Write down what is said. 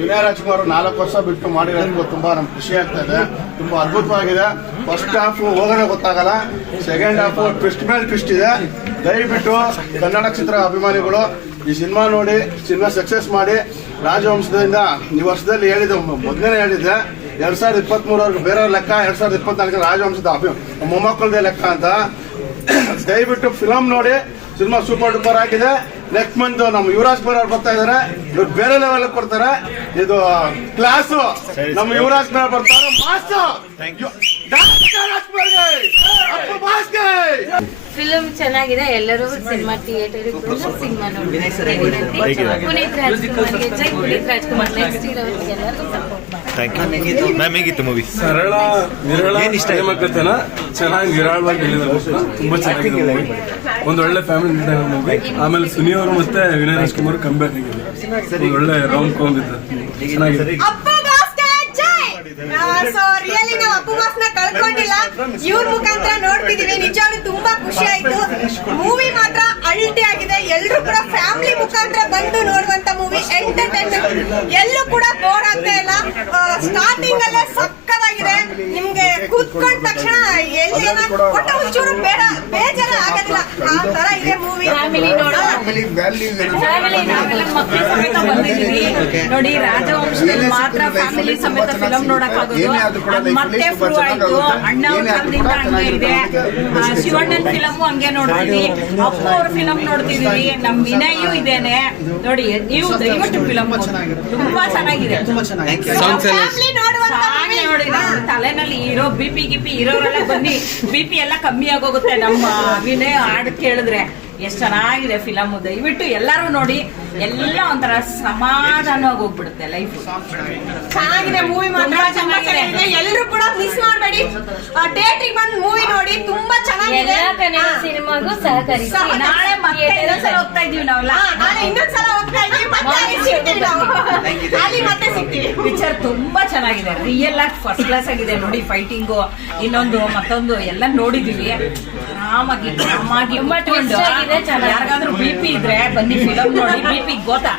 ವಿನಯ ರಾಜ್ಕುಮಾರ್ ನಾಲ್ಕು ವರ್ಷ ಬಿಟ್ಟು ಮಾಡಿರೋದಕ್ಕೂ ತುಂಬಾ ನಮ್ಗೆ ಖುಷಿ ಆಗ್ತಾ ಇದೆ. ತುಂಬಾ ಅದ್ಭುತವಾಗಿದೆ. ಫಸ್ಟ್ ಹಾಫ್ ಹೋಗೋದೇ ಗೊತ್ತಾಗಲ್ಲ. ಸೆಕೆಂಡ್ ಹಾಫ್ ಟ್ವಿಸ್ಟ್ ಮೇಲೆ ಟ್ವಿಸ್ಟ್ ಇದೆ. ದಯವಿಟ್ಟು ಕನ್ನಡ ಚಿತ್ರ ಅಭಿಮಾನಿಗಳು ಈ ಸಿನಿಮಾ ನೋಡಿ, ಸಿನಿಮಾ ಸಕ್ಸಸ್ ಮಾಡಿ. ರಾಜವಂಶದಿಂದ ಈ ವರ್ಷದಲ್ಲಿ ಹೇಳಿದೆ ಮೊದಲನೇ ಹೇಳಿದ್ದೆ. ಎರಡ್ ಸಾವಿರದ ಇಪ್ಪತ್ತ್ ಮೂರವರೆಗೂ ಬೇರೆಯವ್ರ ಲೆಕ್ಕ, ಎರಡ್ ಸಾವಿರದ ಇಪ್ಪತ್ನಾಲ್ಕರ ರಾಜವಂಶದ ಅಭಿ, ಮೊಮ್ಮಕ್ಕಳದೇ ಲೆಕ್ಕ ಅಂತ. ದಯವಿಟ್ಟು ಫಿಲಮ್ ನೋಡಿ. ಸಿನಿಮಾ ಸೂಪರ್ ಡೂಪರ್ ಆಗಿದೆ. ನೆಕ್ಸ್ಟ್ ಮಂತ್ ನಮ್ಮ ಯುವರಾಜ್ ಕುಮಾರ್ ಅವ್ರು ಬರ್ತಾ ಇದಾರೆ ಇವ್ರು ಬೇರೆ ಲೆವೆಲ್ ಕೊಡ್ತಾರೆ. ಇದು ಕ್ಲಾಸ್ ನಮ್ಮ ಯುವರಾಜ್ ಕುಮಾರ್ ಬರ್ತಾರೆ. ಫಿಲಮ್ ಫಿಲ್ಮ್ ಚೆನ್ನಾಗಿದೆ. ಎಲ್ಲರೂ ಸಿನಿಮಾ ಥಿಯೇಟರ್ ಬಂದು ಸಿನಿಮಾ ನೋಡಿ ಪುನೀತ್ ರಾಜ್ಕುಮಾರ್ ನೆಕ್ಸ್ಟ್ ಇರೋರಿಗೆ ಎಲ್ಲರಿಗೂ ಸಪೋರ್ಟ್ ಮಾಡಿ ಥ್ಯಾಂಕ್ ಯು ಮ್ಯಾಮ್ ಹೇಗಿತ್ತು ಮೂವಿ ಸರಳ ವಿರಳ ಏನು ಇಷ್ಟ ಆಯ್ತು? ಪ್ರೇಮಕಥನ ಚೆನ್ನಾಗಿ ವಿರಳವಾಗಿ ಹೇಳಿದ್ದಾರೆ ತುಂಬಾ ಚೆನ್ನಾಗಿದೆ ಒಂದು ಒಂದ್ ಒಳ್ಳೆ ಫ್ಯಾಮಿಲಿ ಮೂವಿ ಆಮೇಲೆ ಸುನಿ ಅವರು ಮತ್ತೆ ವಿನಯ್ ರಾಜ್ಕುಮಾರ್ ಕಂಬ್ಯಾಕ್ ಆಗಿದೆ ಒಂದ್ ಒಳ್ಳೆ ರೌಂಡ್ ಕಾಮ್ ಇದೆ ಚೆನ್ನಾಗಿದೆ. ಸೊ ರಿಯಲಿ ನಾವು ಅಪ್ಪು ಬಾಸ್ನ ಕಳ್ಕೊಂಡಿಲ್ಲ. ಇವ್ರ ಮುಖಾಂತರ ನೋಡ್ತಿದೀವಿ ನಿಜವಾಗ್ಲೂ ತುಂಬಾ ಖುಷಿ ಆಯ್ತು. ಮೂವಿ ಮಾತ್ರ ಅಲ್ಟಿ ಆಗಿದೆ. ಎಲ್ರು ಕೂಡ ಫ್ಯಾಮಿಲಿ ಮುಖಾಂತರ ಬಂದು ನೋಡುವಂತ ಎಂಟರ್ಟೈನ್ಮೆಂಟ್ ಎಲ್ಲೂ ಕೂಡ ಬೋರ್ ಆಗ್ತಾ ಇಲ್ಲ. ಸ್ಟಾರ್ಟಿಂಗ್ ಅಲ್ಲೇ ಸಕ್ಕದಾಗಿದೆ ನಿಮ್ಗೆ ಕೂತ್ಕೊಂಡ ತಕ್ಷಣ ಎಲ್ಲಿ ಕೊಟ್ಟ ಒಂಚೂರು ಬೇಡ ಬೇಜಾರ ಆಗೋದಿಲ್ಲ. ಆ ತರ ಇದೆ ಮೂವಿ ಫ್ಯಾಮಿಲಿ ನೋಡೋ. ಫ್ಯಾಮಿಲಿ ನಾವೆಲ್ಲ ಬಂದಿದೀವಿ ನೋಡಿ ರಾಜವಂಶದಲ್ಲಿ ಮಾತ್ರ ಫ್ಯಾಮಿಲಿ ಸಮೇತ ಫಿಲಂ ನೋಡಕ್ ಆಗೋದು ಮತ್ತೆ ಫ್ರೂ ಆಯ್ತು. ಅಣ್ಣ ಕಾಲದಿಂದ ಹಂಗೆ ಇದೆ ಶಿವಣ್ಣನ್ ಫಿಲಮು ಹಂಗೆ ನೋಡ್ತೀವಿ ಅಪ್ಪ ಅವ್ರ ಫಿಲಂ ನೋಡ್ತಿದೀವಿ. ನಮ್ ವಿನಯು ಇದೇನೆ. ನೋಡಿ ನೀವು ದಯವಿಟ್ಟು ಫಿಲಂ ತುಂಬಾ ಚೆನ್ನಾಗಿದೆ. ನೋಡಿ ನಮ್ಮ ತಲೆನಲ್ಲಿ ಇರೋ ಬಿ ಪಿ ಗಿಪಿ ಇರೋರೆಲ್ಲ ಬನ್ನಿ. ಬಿ ಪಿ ಎಲ್ಲ ಕಮ್ಮಿ ಆಗೋಗುತ್ತೆ ನಮ್ಮ ವಿನಯ ಹಾಡು ಕೇಳಿದ್ರೆ. ಎಷ್ಟ್ ಚೆನ್ನಾಗಿದೆ ಫಿಲಮ್ ದಯವಿಟ್ಟು ಎಲ್ಲರೂ ನೋಡಿ ಎಲ್ಲ ಒಂಥರ ಸಮಾಧಾನವಾಗಿ ಹೋಗ್ಬಿಡುತ್ತೆ ಲೈಫ್ ಚೆನ್ನಾಗಿದೆ ಮೂವಿ ಮಾತ್ರ. ಚೆನ್ನಾಗಿದೆ. ಎಲ್ಲರೂ ಕೂಡ ಮಿಸ್ ಮಾಡಬೇಡಿ. ಥಿಯೇಟ್ರಿಗೆ ಬಂದು ಮೂವಿ ನೋಡಿ ತುಂಬಾ ಚೆನ್ನಾಗಿದೆ. ಕನ್ನಡ. ಸಿನಿಮಾಗೂ ಸಹಕರಿಸಿ. ನಾಳೆ ಮತ್ತೆ ಇನ್ನೊಂದ್ಸಲ ಹೋಗ್ತಾ ಇದೀವಿ ನಾವೆಲ್ಲ. ಹಾ, ನಾಳೆ ಇನ್ನೊಂದ್ಸಲ ಹೋಗ್ತಾ ಇದೀವಿ ಮತ್ತೆ ನಾವು. ಪಿಕ್ಚರ್ ತುಂಬಾ ಚೆನ್ನಾಗಿದೆ. ರಿಯಲ್ ಆಗಿ ಫಸ್ಟ್ ಕ್ಲಾಸ್ ಆಗಿದೆ ನೋಡಿ ಫೈಟಿಂಗು ಇನ್ನೊಂದು ಮತ್ತೊಂದು ಎಲ್ಲ ನೋಡಿದೀವಿ. ಆರಾಮಾಗಿ ಆರಾಮಾಗಿ ಯಾರಿಗಾದ್ರೂ ಬಿ ಪಿ ಇದ್ರೆ ಬನ್ನಿ ಫಿಲಮ್ ನೋಡಿ. ಬಿ ಪಿ ಗೊತ್ತಾ?